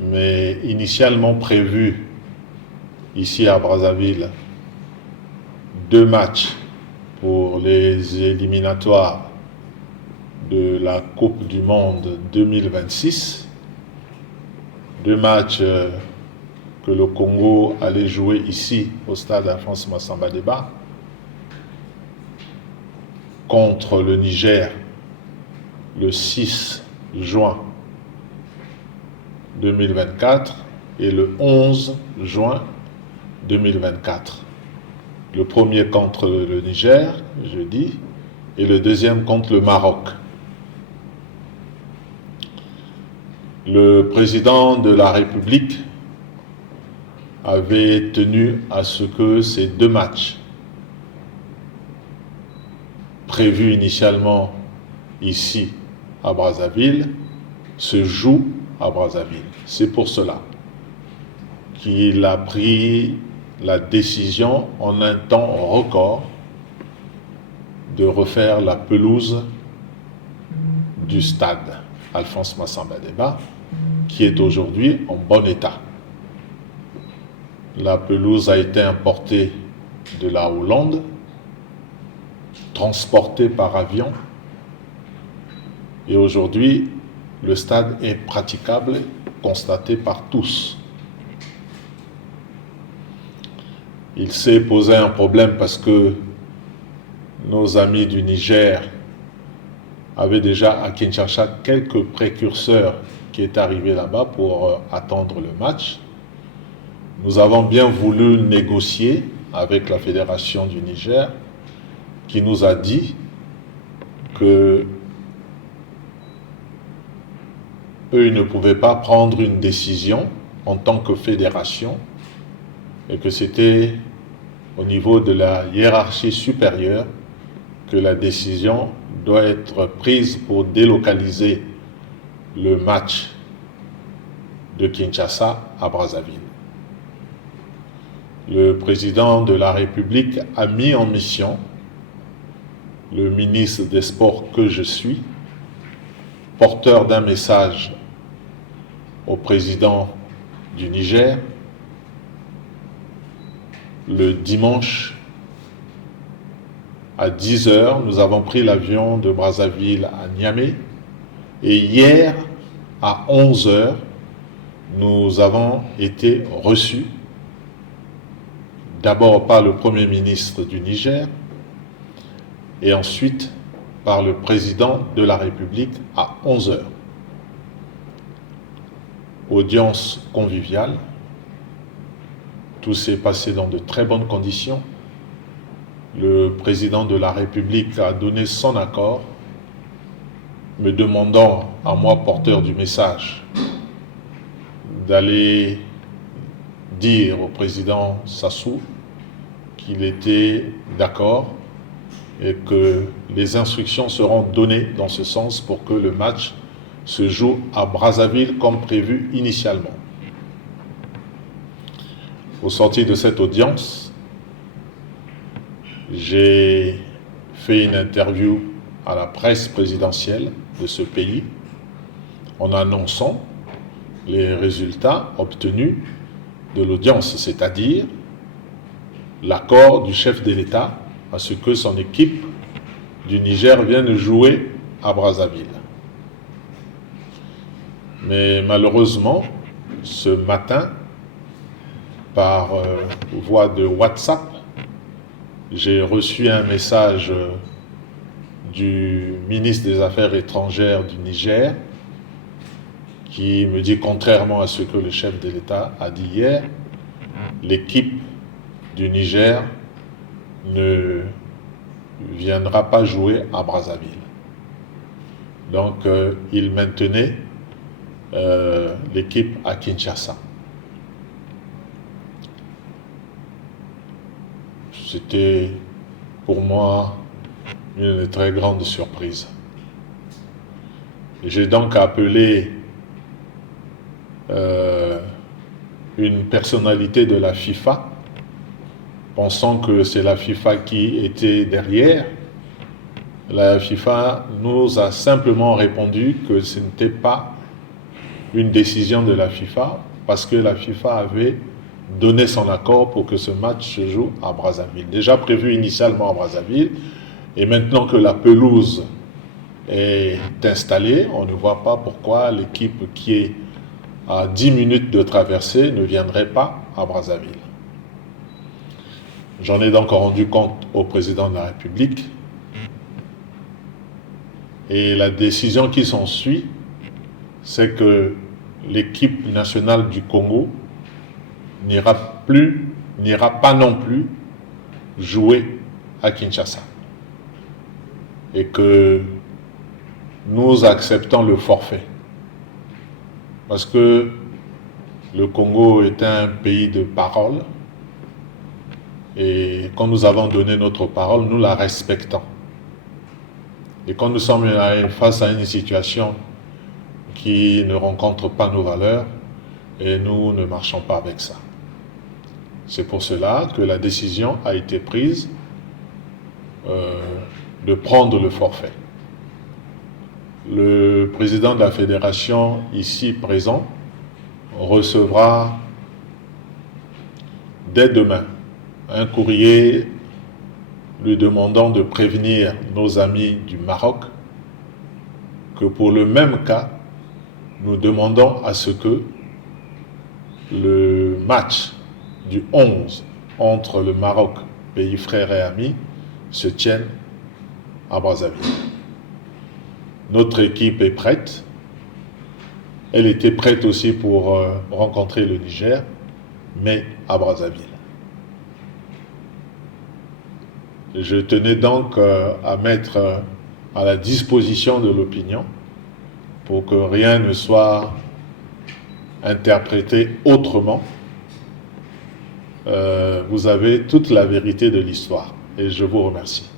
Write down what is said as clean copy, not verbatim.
mais initialement prévu ici à Brazzaville 2 matchs pour les éliminatoires de la Coupe du Monde 2026. 2 matchs que le Congo allait jouer ici au stade Alphonse Massamba Deba contre le Niger le 6 juin 2024 et le 11 juin 2024. Le premier contre le Niger, jeudi, et le deuxième contre le Maroc. Le président de la République avait tenu à ce que ces 2 matchs, prévus initialement ici à Brazzaville, se jouent à Brazzaville. C'est pour cela qu'il a pris la décision en un temps record de refaire la pelouse du stade Alphonse Massamba Deba, qui est aujourd'hui en bon état. La pelouse a été importée de la Hollande, transportée par avion, et aujourd'hui, le stade est praticable, constaté par tous. Il s'est posé un problème parce que nos amis du Niger avaient déjà à Kinshasa quelques précurseurs qui étaient arrivés là-bas pour attendre le match. Nous avons bien voulu négocier avec la Fédération du Niger qui nous a dit que eux, ils ne pouvaient pas prendre une décision en tant que fédération et que c'était au niveau de la hiérarchie supérieure que la décision doit être prise pour délocaliser le match de Kinshasa à Brazzaville. Le président de la République a mis en mission le ministre des Sports que je suis, porteur d'un message au président du Niger. Le dimanche à 10h, nous avons pris l'avion de Brazzaville à Niamey et hier à 11h, nous avons été reçus d'abord par le Premier ministre du Niger et ensuite par le président de la République à 11h. Audience conviviale. Tout s'est passé dans de très bonnes conditions. Le président de la République a donné son accord, me demandant à moi, porteur du message, d'aller dire au président Sassou qu'il était d'accord et que les instructions seront données dans ce sens pour que le match se joue à Brazzaville comme prévu initialement. Au sortir de cette audience, j'ai fait une interview à la presse présidentielle de ce pays en annonçant les résultats obtenus de l'audience, c'est-à-dire l'accord du chef de l'État à ce que son équipe du Niger vienne jouer à Brazzaville. Mais malheureusement, ce matin, par voie de WhatsApp, j'ai reçu un message du ministre des Affaires étrangères du Niger qui me dit, contrairement à ce que le chef de l'État a dit hier, l'équipe du Niger ne viendra pas jouer à Brazzaville. Donc, il maintenait l'équipe à Kinshasa. C'était pour moi une très grande surprise. J'ai donc appelé une personnalité de la FIFA, pensant que c'est la FIFA qui était derrière. La FIFA nous a simplement répondu que ce n'était pas une décision de la FIFA parce que la FIFA avait donné son accord pour que ce match se joue à Brazzaville. Déjà prévu initialement à Brazzaville, et maintenant que la pelouse est installée, on ne voit pas pourquoi l'équipe qui est à 10 minutes de traversée ne viendrait pas à Brazzaville. J'en ai donc rendu compte au président de la République, et la décision qui s'ensuit, c'est que l'équipe nationale du Congo n'ira pas non plus jouer à Kinshasa. Et que nous acceptons le forfait. Parce que le Congo est un pays de parole. Et quand nous avons donné notre parole, nous la respectons. Et quand nous sommes face à une situation qui ne rencontre pas nos valeurs, et nous ne marchons pas avec ça. C'est pour cela que la décision a été prise de prendre le forfait. Le président de la fédération, ici présent, recevra dès demain un courrier lui demandant de prévenir nos amis du Maroc que pour le même cas, nous demandons à ce que le match du 11 entre le Maroc, pays frère et ami, se tienne à Brazzaville. Notre équipe est prête. Elle était prête aussi pour rencontrer le Niger, mais à Brazzaville. Je tenais donc à mettre à la disposition de l'opinion pour que rien ne soit interprété autrement. Vous avez toute la vérité de l'histoire et je vous remercie.